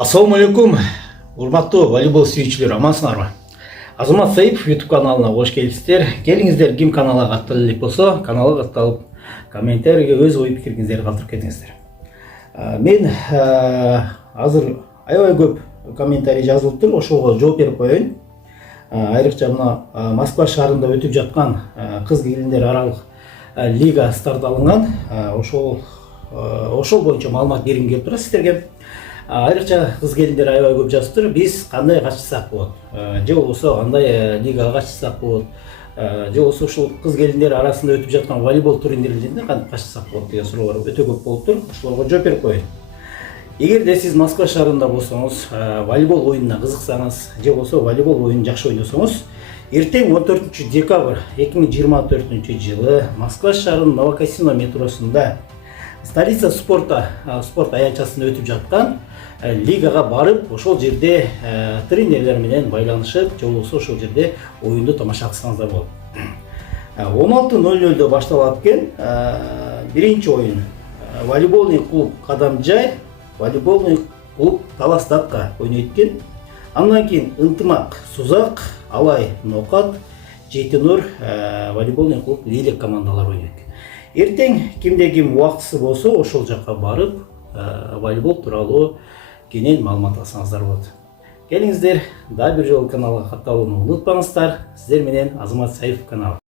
Ассаламу алейкум, урматтуу волейбол сүйүүчүлөр, амансыңарбы? Азамат Саипов YouTube каналына кош келипсиздер. Келиңиздер, ким каналга каттала элек болсо, каналга катталып, комментарийге өз ой пикириңиздерди калтырып кетиңиздер. Мен азыр аябай көп комментарий жазылыптыр, ошого жооп берип коеюн. Айрыкча мына Москва шаарында өтүп жаткан кыз келиндер аралык лига старт алынган. Ошол боюнча маалымат бергим келип турат сиздерге. Айрыкча кыз келиндер аябай көп жазыптыр. Биз кандай катышсак болот? Же болбосо кандай лигага катышсак болот? Же болбосо ушул кыз келиндер арасында өтүп жаткан волейбол турнирлерине кантип катышсак болот деген суроолор өтө көп болуптур. Ошолорго жооп берип коеюн. Эгерде сиз Москва шаарында болсоңуз, волейбол оюнуна кызыксаңыз, же болбосо волейбол оюнун жакшы ойносоңуз, эртең 14 декабрь 2024 жылы Москва шаарынын Новокасино метросунда столица спорт аянтчасында өтүп жаткан лигага барып, ошол жерде тренерлер менен байланышып, же болбосо ошол жерде оюнду тамаша кылсаңыздар болот. 16:00 башталат экен. Биринчи оюн волейболный клуб Кадамжай, волейболный клуб Таластакка ойнойт экен. Андан кийин Ынтымак Сузак, Алай Нокат, Жетинур волейболный клуб Лилек командалары ойнойт. Эртең кимде ким убактысы болсо, ошол жакка барып, волейбол тууралуу кенен маалымат алсаңыздар болот. Келиңиздер, дагы бир жолу каналга катталууну унутпаңыздар. Сиздер менен Азамат Саипов каналы.